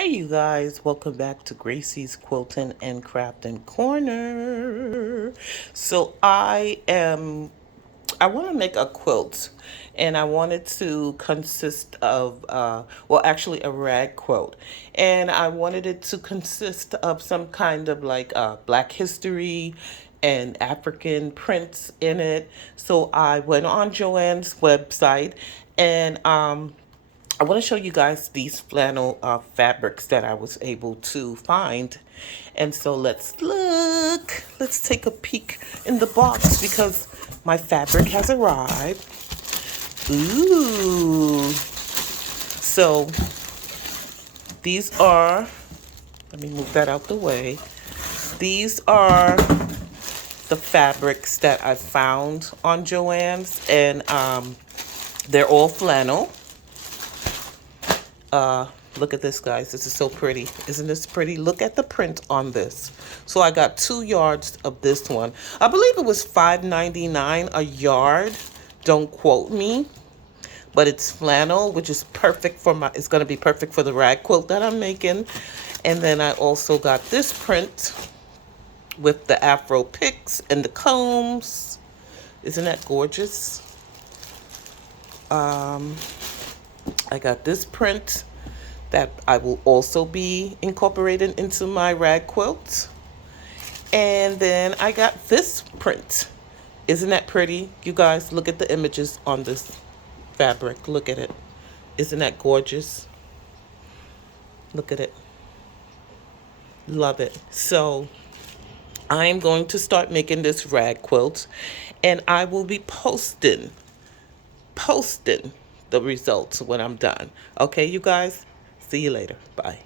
Hey you guys, welcome back to Gracie's Quilting and Crafting Corner. So I want to make a quilt, and I want it to consist of well, actually a rag quilt, and I wanted it to consist of some kind of like Black history and African prints in it. So I went on Joann's website, and I want to show you guys these flannel fabrics that I was able to find. And so let's look. Let's take a peek in the box because my fabric has arrived. Ooh. So these are, let me move that out the way. These are the fabrics that I found on Joann's, and they're all flannel. Look at this, guys. This is so pretty. Isn't this pretty? Look at the print on this. So I got 2 yards of this one. I believe it was $5.99 a yard. Don't quote me. But it's flannel, which is perfect for it's going to be perfect for the rag quilt that I'm making. And then I also got this print with the Afro picks and the combs. Isn't that gorgeous? I got this print that I will also be incorporating into my rag quilt. And then I got this print. Isn't that pretty? You guys, look at the images on this fabric. Look at it. Isn't that gorgeous? Look at it. Love it. So I'm going to start making this rag quilt, and I will be posting the results when I'm done. Okay, you guys? See you later. Bye.